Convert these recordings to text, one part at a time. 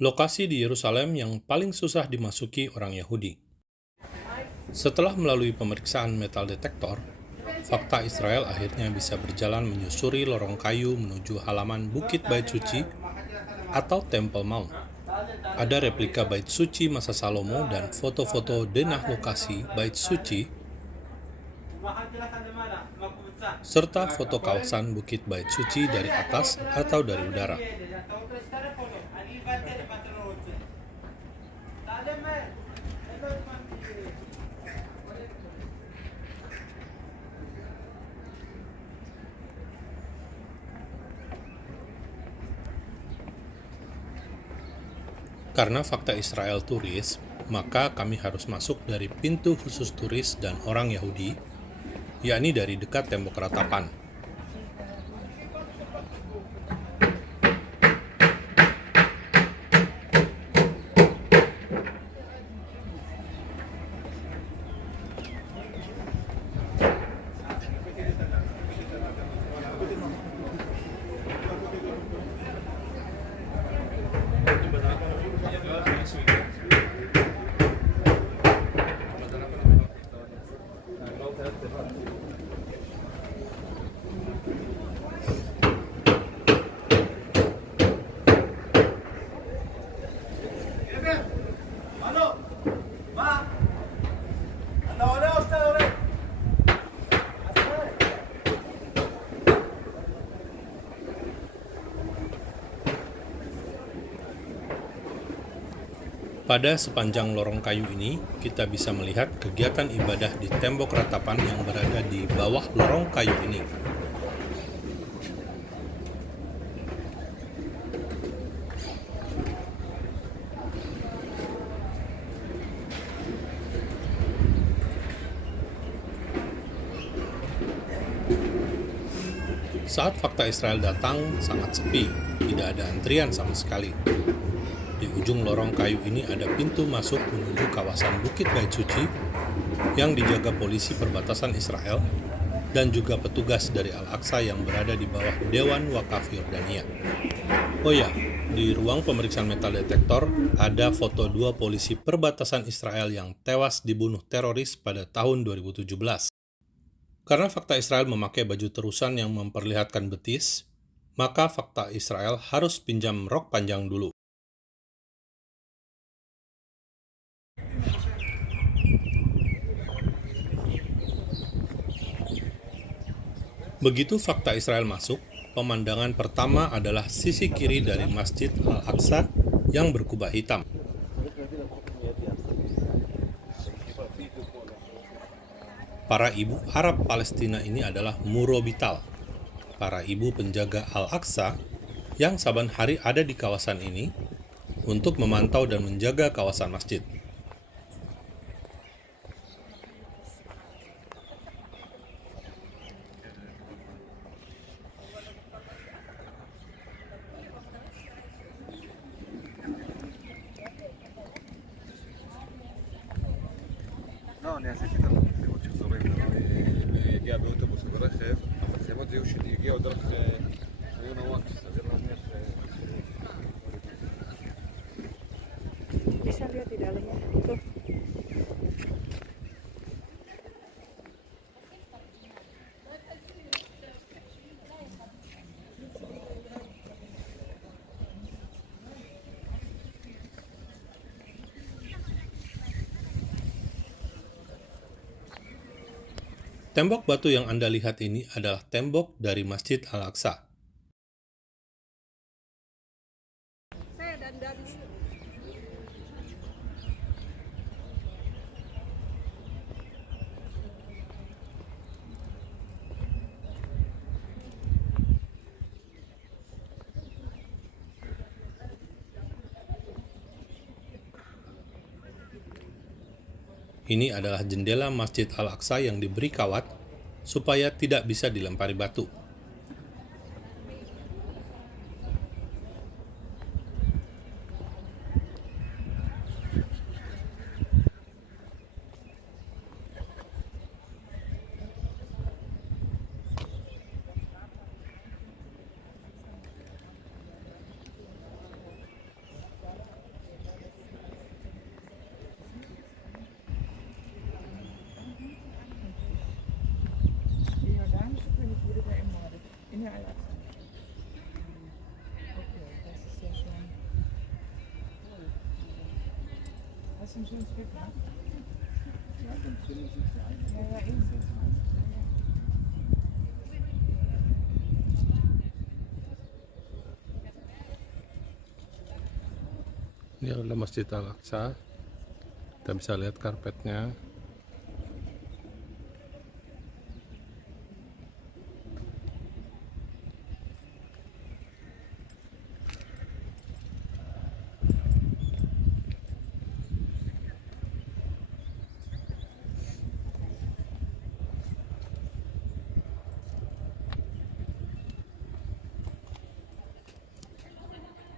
Lokasi di Yerusalem yang paling susah dimasuki orang Yahudi. Setelah melalui pemeriksaan metal detektor, fakta Israel akhirnya bisa berjalan menyusuri lorong kayu menuju halaman Bukit Bait Suci atau Temple Mount. Ada replika Bait Suci masa Salomo dan foto-foto denah lokasi Bait Suci serta foto kawasan Bukit Bait Suci dari atas atau dari udara. Karena fakta Israel turis, maka kami harus masuk dari pintu khusus turis dan orang Yahudi, yakni dari dekat tembok ratapan. Pada sepanjang lorong kayu ini, kita bisa melihat kegiatan ibadah di tembok ratapan yang berada di bawah lorong kayu ini. Saat fakta Israel datang, sangat sepi, tidak ada antrian sama sekali. Di ujung lorong kayu ini ada pintu masuk menuju kawasan Bukit Bait Suci yang dijaga polisi perbatasan Israel dan juga petugas dari Al-Aqsa yang berada di bawah Dewan Wakaf Yordania. Oh ya, di ruang pemeriksaan metal detektor ada foto 2 polisi perbatasan Israel yang tewas dibunuh teroris pada tahun 2017. Karena fakta Israel memakai baju terusan yang memperlihatkan betis, maka fakta Israel harus pinjam rok panjang dulu. Begitu fakta Israel masuk, pemandangan pertama adalah sisi kiri dari Masjid Al-Aqsa yang berkubah hitam. Para ibu Arab Palestina ini adalah Murobital, para ibu penjaga Al-Aqsa yang saban hari ada di kawasan ini untuk memantau dan menjaga kawasan masjid. לא, אני עשיתי את המצלמות שחזורים, הגיע באוטובוס וברכב, המצלמות יהיו שהגיעו דרך עיון הוואקס, אז זה להניח... Bisa lihat di dalamnya, tuh. Tembok batu yang Anda lihat ini adalah tembok dari Masjid Al-Aqsa. Saya dandan dulu. Ini adalah jendela Masjid Al-Aqsa yang diberi kawat supaya tidak bisa dilempari batu. Das ist ein schönes Bild, ne? Ja, ist es. Ini adalah Masjid Al-Aqsa. Kita bisa lihat karpetnya.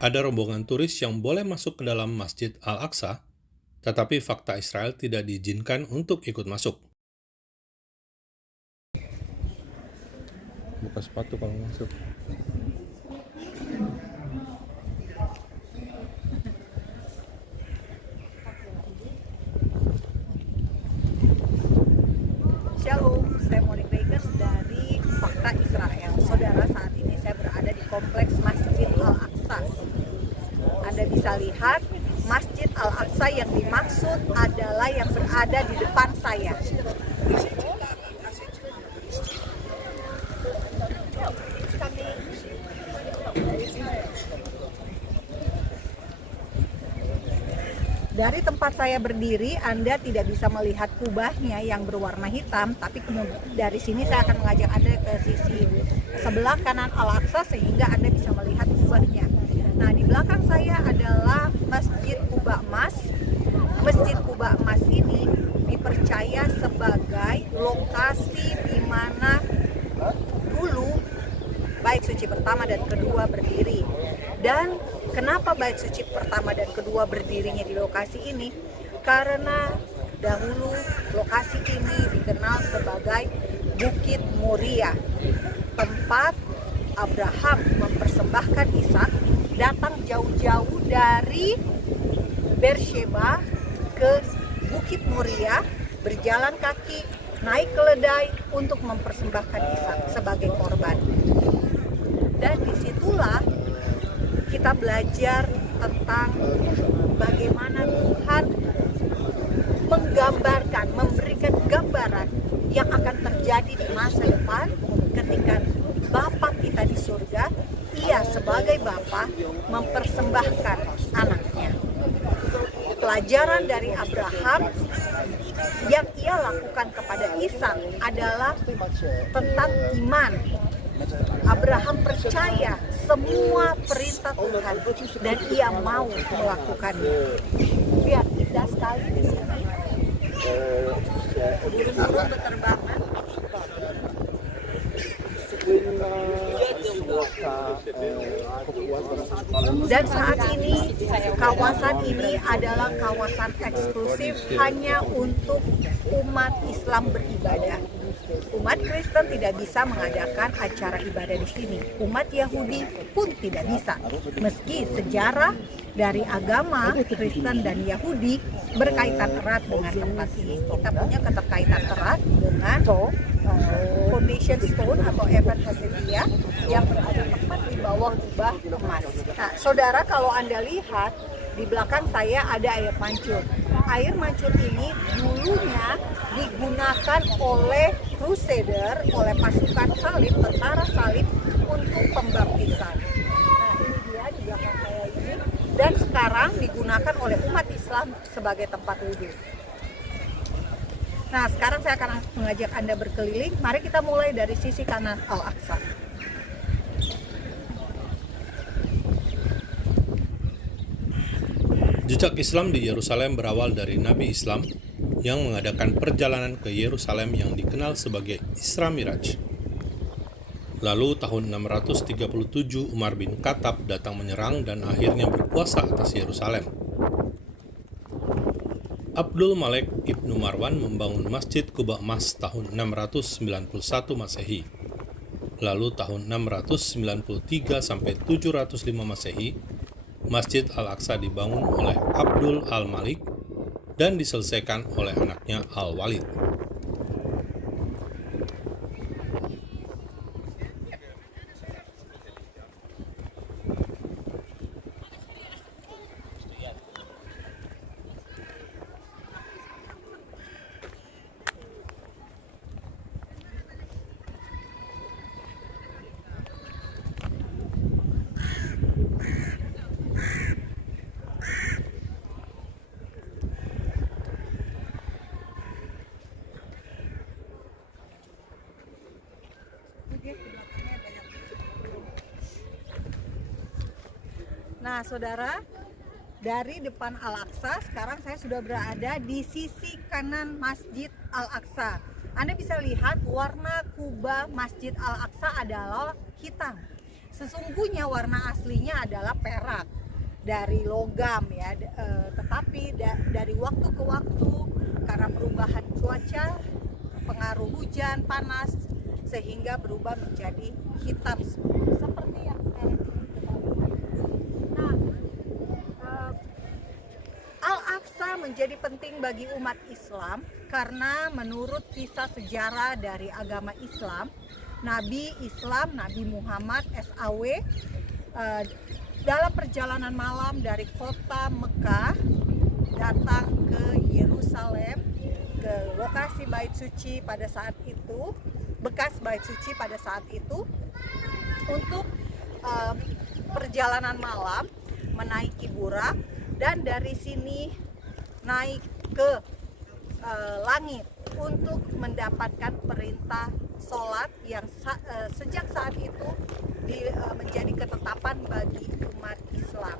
Ada rombongan turis yang boleh masuk ke dalam Masjid Al-Aqsa, tetapi fakta Israel tidak diizinkan untuk ikut masuk. Buka sepatu kalau masuk. Shalom, saya Monik Bakers dari Fakta Israel. Saudara, saat ini saya berada di kompleks Masjid Al-Aqsa. Anda bisa lihat Masjid Al-Aqsa yang dimaksud adalah yang berada di depan saya. Dari tempat saya berdiri, Anda tidak bisa melihat kubahnya yang berwarna hitam, tapi kemudian dari sini saya akan mengajak Anda ke sisi sebelah kanan Al-Aqsa sehingga Anda bisa melihat kubahnya. Nah, di belakang saya adalah Masjid Quba Emas. Masjid Quba Emas ini dipercaya sebagai lokasi di mana dulu Bait Suci pertama dan kedua berdiri. Dan kenapa Bait Suci pertama dan kedua berdirinya di lokasi ini? Karena dahulu lokasi ini dikenal sebagai Bukit Moria, tempat Abraham mempersembahkan Ishak, datang jauh-jauh dari Beersheba ke Bukit Moria, berjalan kaki, naik keledai untuk mempersembahkan Ishak sebagai korban. Dan disitulah kita belajar tentang bagaimana Tuhan menggambarkan, memberikan gambaran yang akan terjadi di masa depan ketika Bapa kita di surga, ia sebagai Bapa mempersembahkan anaknya. Pelajaran dari Abraham yang ia lakukan kepada Ishak adalah tentang iman. Abraham percaya semua perintah Tuhan dan ia mau melakukannya. Lihat, indah sekali di sini. Burung-burung berterbangan. Dan saat ini kawasan ini adalah kawasan eksklusif hanya untuk umat Islam beribadah. Umat Kristen tidak bisa mengadakan acara ibadah di sini. Umat Yahudi pun tidak bisa. Meski sejarah dari agama Kristen dan Yahudi berkaitan erat dengan tempat ini. Kita punya keterkaitan erat dengan foundation stone atau Even Hesedia yang berada tepat di bawah kubah emas. Nah, saudara, kalau Anda lihat di belakang saya ada air mancur. Air mancur ini dulunya digunakan oleh Crusader, oleh pasukan salib, tentara salib untuk pembaptisan. Nah, ini dia di belakang saya ini. Dan sekarang digunakan oleh umat Islam sebagai tempat wudhu. Nah, sekarang saya akan mengajak Anda berkeliling. Mari kita mulai dari sisi kanan Al-Aqsa. Jejak Islam di Yerusalem berawal dari Nabi Islam yang mengadakan perjalanan ke Yerusalem yang dikenal sebagai Isra Miraj. Lalu tahun 637 Umar bin Khattab datang menyerang dan akhirnya berkuasa atas Yerusalem. Abdul Malik Ibnu Marwan membangun Masjid Quba Emas tahun 691 Masehi. Lalu tahun 693 sampai 705 Masehi, Masjid Al-Aqsa dibangun oleh Abdul Al-Malik dan diselesaikan oleh anaknya Al-Walid. Nah, saudara, dari depan Al-Aqsa, sekarang saya sudah berada di sisi kanan Masjid Al-Aqsa. Anda bisa lihat warna kubah Masjid Al-Aqsa adalah hitam. Sesungguhnya warna aslinya adalah perak dari logam ya, tetapi dari waktu ke waktu karena perubahan cuaca, pengaruh hujan, panas, sehingga berubah menjadi hitam seperti yang sekarang kita lihat. Nah, Al-Aqsa menjadi penting bagi umat Islam karena menurut kisah sejarah dari agama Islam, Nabi Muhammad SAW dalam perjalanan malam dari kota Mekah datang ke Yerusalem, ke lokasi Bait Suci pada saat itu, bekas Bait Suci pada saat itu, untuk perjalanan malam menaiki burak dan dari sini naik ke langit untuk mendapatkan perintah sholat yang sejak saat itu menjadi ketetapan bagi umat Islam.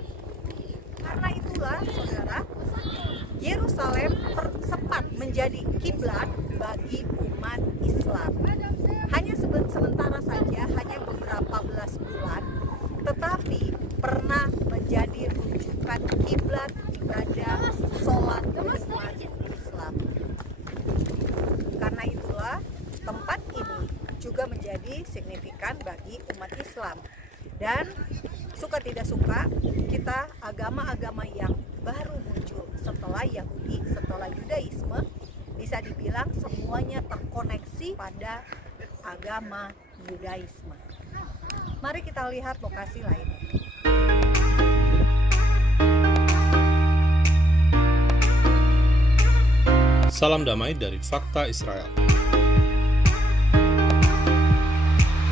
Karena itulah, saudara, Yerusalem sempat menjadi kiblat bagi umat Islam. Hanya sementara saja, hanya beberapa belas bulan, tetapi pernah menjadi rujukan kiblat ibadah sholat umat Islam. Karena itulah tempat ini juga menjadi signifikan bagi umat Islam. Dan suka tidak suka, kita agama-agama yang baru muncul setelah Yahudi, setelah Yudaisme, bisa dibilang semuanya terkoneksi pada agama Yudaisme. Mari kita lihat lokasi lainnya. Salam damai dari Fakta Israel.